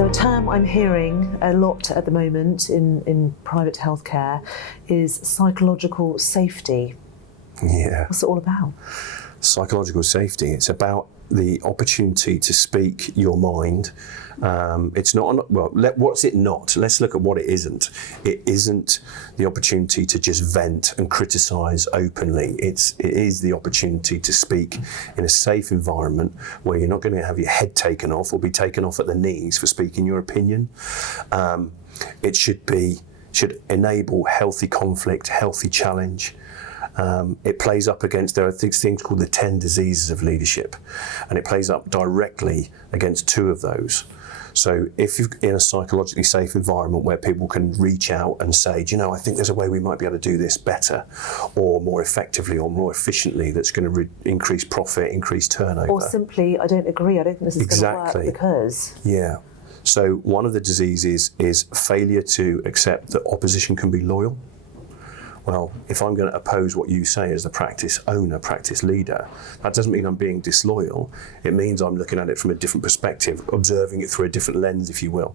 So a term I'm hearing a lot at the moment in private healthcare is psychological safety. Yeah. What's it all about? Psychological safety, it's about the opportunity to speak your mind. It's not, what's it not? Let's look at what it isn't. It isn't the opportunity to just vent and criticise openly. It is the opportunity to speak in a safe environment where you're not going to have your head taken off or be taken off at the knees for speaking your opinion. It should enable healthy conflict, healthy challenge. It plays up against, there are things called the 10 diseases of leadership, and it plays up directly against 2 of those. So if you're in a psychologically safe environment where people can reach out and say, do you know, I think there's a way we might be able to do this better or more effectively or more efficiently that's going to increase profit, increase turnover. Or simply, I don't agree, I don't think this is going to work because... Yeah. So one of the diseases is failure to accept that opposition can be loyal. Well, if I'm going to oppose what you say as the practice owner, practice leader, that doesn't mean I'm being disloyal. It means I'm looking at it from a different perspective, observing it through a different lens, if you will.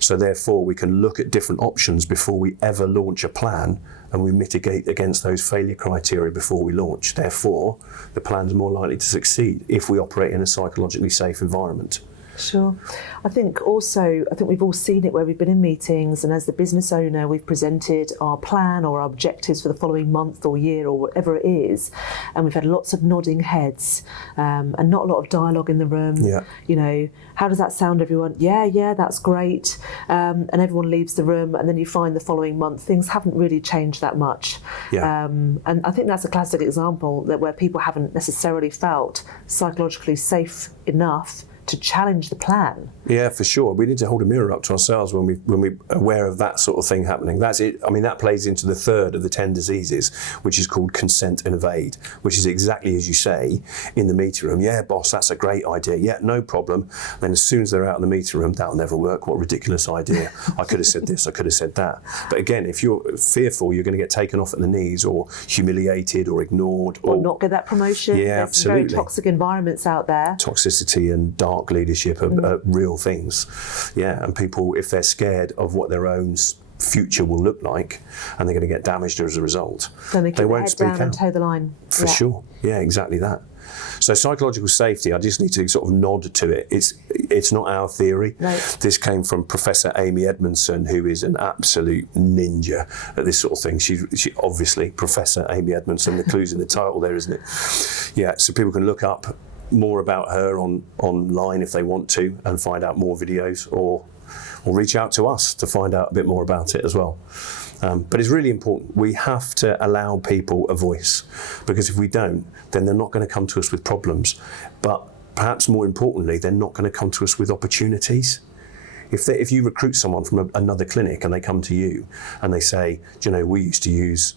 So therefore, we can look at different options before we ever launch a plan, and we mitigate against those failure criteria before we launch. Therefore, the plan's more likely to succeed if we operate in a psychologically safe environment. Sure. I think we've all seen it where we've been in meetings, and as the business owner we've presented our plan or our objectives for the following month or year or whatever it is, and we've had lots of nodding heads and not a lot of dialogue in the room. Yeah. You know, how does that sound, everyone? Yeah, that's great. And everyone leaves the room, and then you find the following month things haven't really changed that much. Yeah. And I think that's a classic example that where people haven't necessarily felt psychologically safe enough to challenge the plan. Yeah, for sure. We need to hold a mirror up to ourselves when we're aware of that sort of thing happening. That's it. I mean, that plays into the 3rd of the 10 diseases, which is called consent and evade, which is exactly as you say in the meeting room. Yeah, boss, that's a great idea. Yeah, no problem. Then as soon as they're out in the meeting room, that'll never work. What a ridiculous idea. I could have said this, I could have said that. But again, if you're fearful, you're going to get taken off at the knees or humiliated or ignored. Or not get that promotion. Yeah, There's absolutely. Very toxic environments out there. Toxicity and dark leadership are real things. Yeah, and people, if they're scared of what their own future will look like and they're going to get damaged as a result, then they won't head speak down out. And toe the line. For sure. Yeah, exactly that. So psychological safety, I just need to sort of nod to it. It's not our theory. Right. This came from Professor Amy Edmondson, who is an absolute ninja at this sort of thing. She obviously, Professor Amy Edmondson, the clue's in the title there, isn't it? Yeah, so people can look up more about her online if they want to and find out more videos, or reach out to us to find out a bit more about it as well. But it's really important. We have to allow people a voice, because if we don't, then they're not going to come to us with problems. But perhaps more importantly, they're not going to come to us with opportunities. If you recruit someone from another clinic and they come to you and they say, do you know, we used to use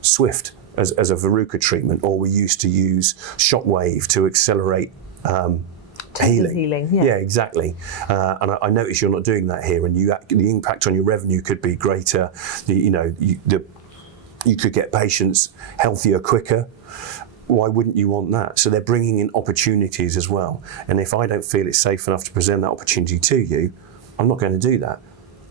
Swift as a verruca treatment, or we used to use Shockwave to accelerate healing. Yeah, exactly. And I notice you're not doing that here, and the impact on your revenue could be greater. You could get patients healthier quicker. Why wouldn't you want that? So they're bringing in opportunities as well. And if I don't feel it's safe enough to present that opportunity to you, I'm not going to do that.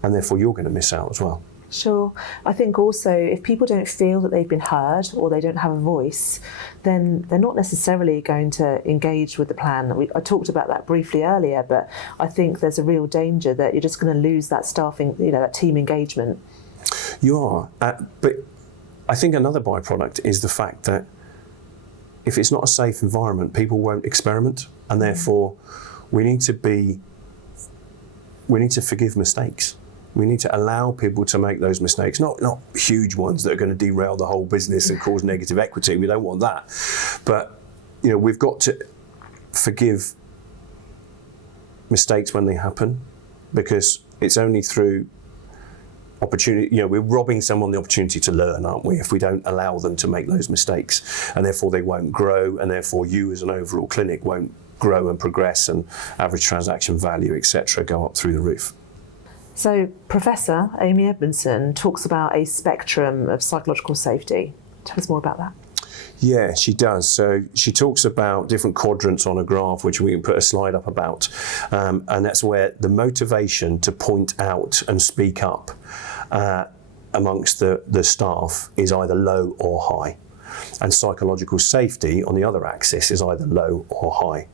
And therefore you're going to miss out as well. Sure. I think also if people don't feel that they've been heard or they don't have a voice, then they're not necessarily going to engage with the plan. I talked about that briefly earlier, but I think there's a real danger that you're just going to lose that staffing, that team engagement. You are. But I think another byproduct is the fact that if it's not a safe environment, people won't experiment, and therefore we need to forgive mistakes. We need to allow people to make those mistakes, not huge ones that are going to derail the whole business and cause negative equity. We don't want that. But we've got to forgive mistakes when they happen, because it's only through opportunity. We're robbing someone the opportunity to learn, aren't we, if we don't allow them to make those mistakes, and therefore they won't grow, and therefore you as an overall clinic won't grow and progress, and average transaction value, etc., go up through the roof. So Professor Amy Edmondson talks about a spectrum of psychological safety. Tell us more about that. Yeah, she does. So she talks about different quadrants on a graph, which we can put a slide up about. And that's where the motivation to point out and speak up amongst the staff is either low or high. And psychological safety on the other axis is either low or high.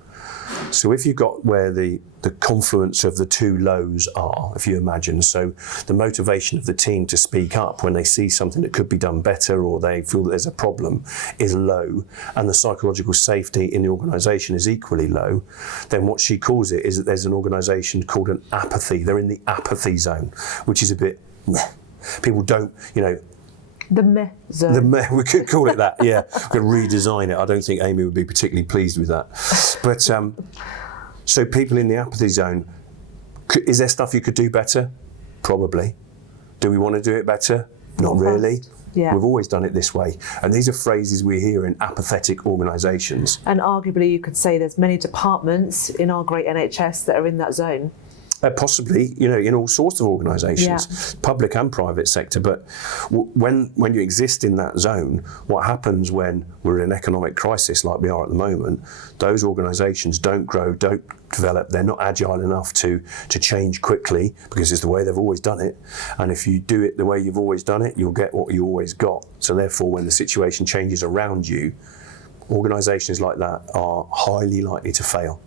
So if you've got where the confluence of the two lows are, if you imagine, so the motivation of the team to speak up when they see something that could be done better or they feel that there's a problem is low, and the psychological safety in the organisation is equally low, then what she calls it is that there's an organisation called an apathy. They're in the apathy zone, which is a bit meh. People don't, The meh zone. We could call it that, yeah. We could redesign it. I don't think Amy would be particularly pleased with that. But so people in the apathy zone, is there stuff you could do better? Probably. Do we want to do it better? Not really. Yeah. We've always done it this way. And these are phrases we hear in apathetic organisations. And arguably you could say there's many departments in our great NHS that are in that zone. Possibly, in all sorts of organisations, public and private sector. But when you exist in that zone, what happens when we're in an economic crisis like we are at the moment, those organisations don't grow, don't develop, they're not agile enough to change quickly because it's the way they've always done it. And if you do it the way you've always done it, you'll get what you always got. So therefore, when the situation changes around you, organisations like that are highly likely to fail.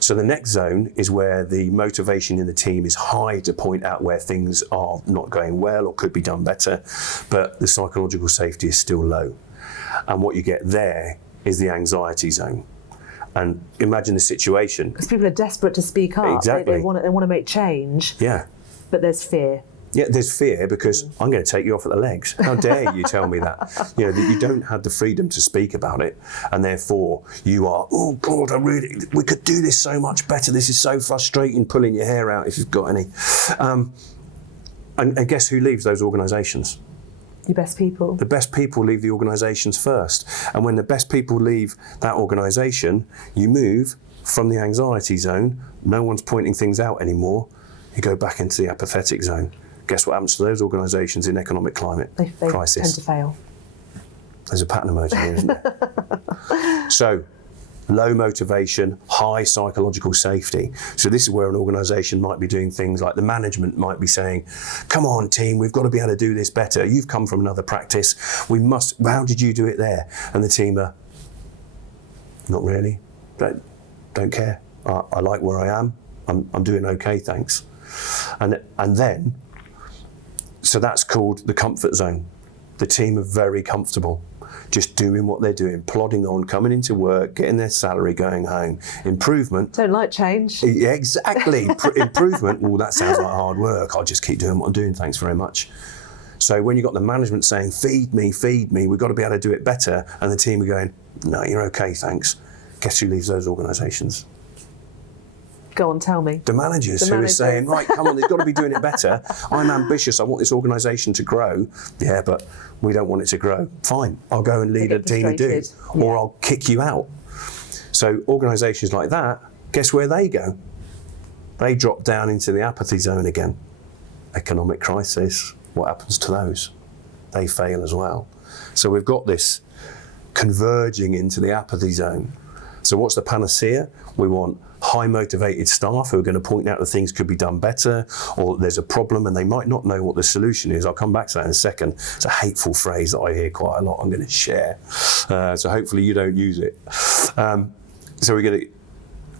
So the next zone is where the motivation in the team is high to point out where things are not going well or could be done better, but the psychological safety is still low. And what you get there is the anxiety zone. And imagine the situation. Because people are desperate to speak up. Exactly. They want to make change. Yeah. But there's fear. Yeah, there's fear because I'm going to take you off at the legs. How dare you tell me that? That you don't have the freedom to speak about it, and therefore you are, oh God, we could do this so much better. This is so frustrating, pulling your hair out if you've got any. And guess who leaves those organisations? Your best people. The best people leave the organisations first. And when the best people leave that organisation, you move from the anxiety zone, no one's pointing things out anymore, you go back into the apathetic zone. Guess what happens to those organisations in economic climate They crisis? tend to fail. There's a pattern emoji here, isn't there? So, low motivation, high psychological safety. So this is where an organisation might be doing things like the management might be saying, come on team, we've got to be able to do this better. You've come from another practice. How did you do it there? And the team are, not really, don't care. I like where I am. I'm doing okay, thanks. And then, so that's called the comfort zone. The team are very comfortable, just doing what they're doing, plodding on, coming into work, getting their salary, going home. Improvement. Don't like change. Yeah, exactly. Improvement, well, that sounds like hard work. I'll just keep doing what I'm doing, thanks very much. So when you've got the management saying, feed me, we've got to be able to do it better, and the team are going, no, you're okay, thanks. Guess who leaves those organisations? Go on, tell me. The managers who are saying, right, come on, they've got to be doing it better. I'm ambitious, I want this organisation to grow. Yeah, but we don't want it to grow. Fine, I'll go and lead a team who do, or I'll kick you out. So organisations like that, guess where they go? They drop down into the apathy zone again. Economic crisis, what happens to those? They fail as well. So we've got this converging into the apathy zone. So what's the panacea? We want high motivated staff who are going to point out that things could be done better, or there's a problem and they might not know what the solution is. I'll come back to that in a second. It's a hateful phrase that I hear quite a lot. I'm going to share. So hopefully you don't use it. So we're going to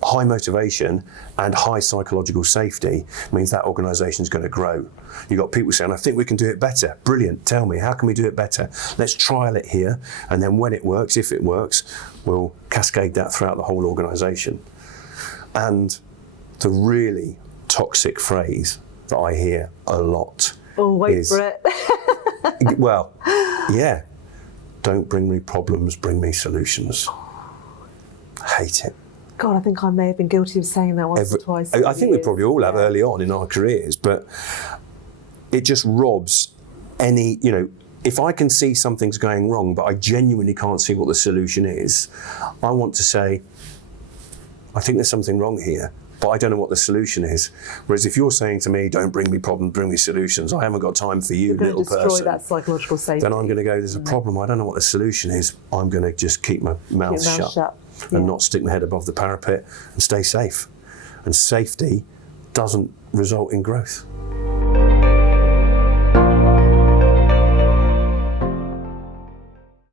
high motivation and high psychological safety means that organisation is going to grow. You've got people saying, I think we can do it better. Brilliant. Tell me, how can we do it better? Let's trial it here. And then when it works, if it works, we'll cascade that throughout the whole organisation. And the really toxic phrase that I hear a lot is, for it. well, yeah, don't bring me problems, bring me solutions. Hate it. God, I think I may have been guilty of saying that once or twice. I think we probably all have early on in our careers, but it just robs any, if I can see something's going wrong, but I genuinely can't see what the solution is, I want to say, I think there's something wrong here. but I don't know what the solution is. Whereas if you're saying to me, don't bring me problems, bring me solutions, I haven't got time for you, You're going to little destroy person. that psychological safety. Then I'm going to go, there's a problem, I don't know what the solution is. I'm going to just keep my mouth shut. Yeah. And not stick my head above the parapet and stay safe. And safety doesn't result in growth.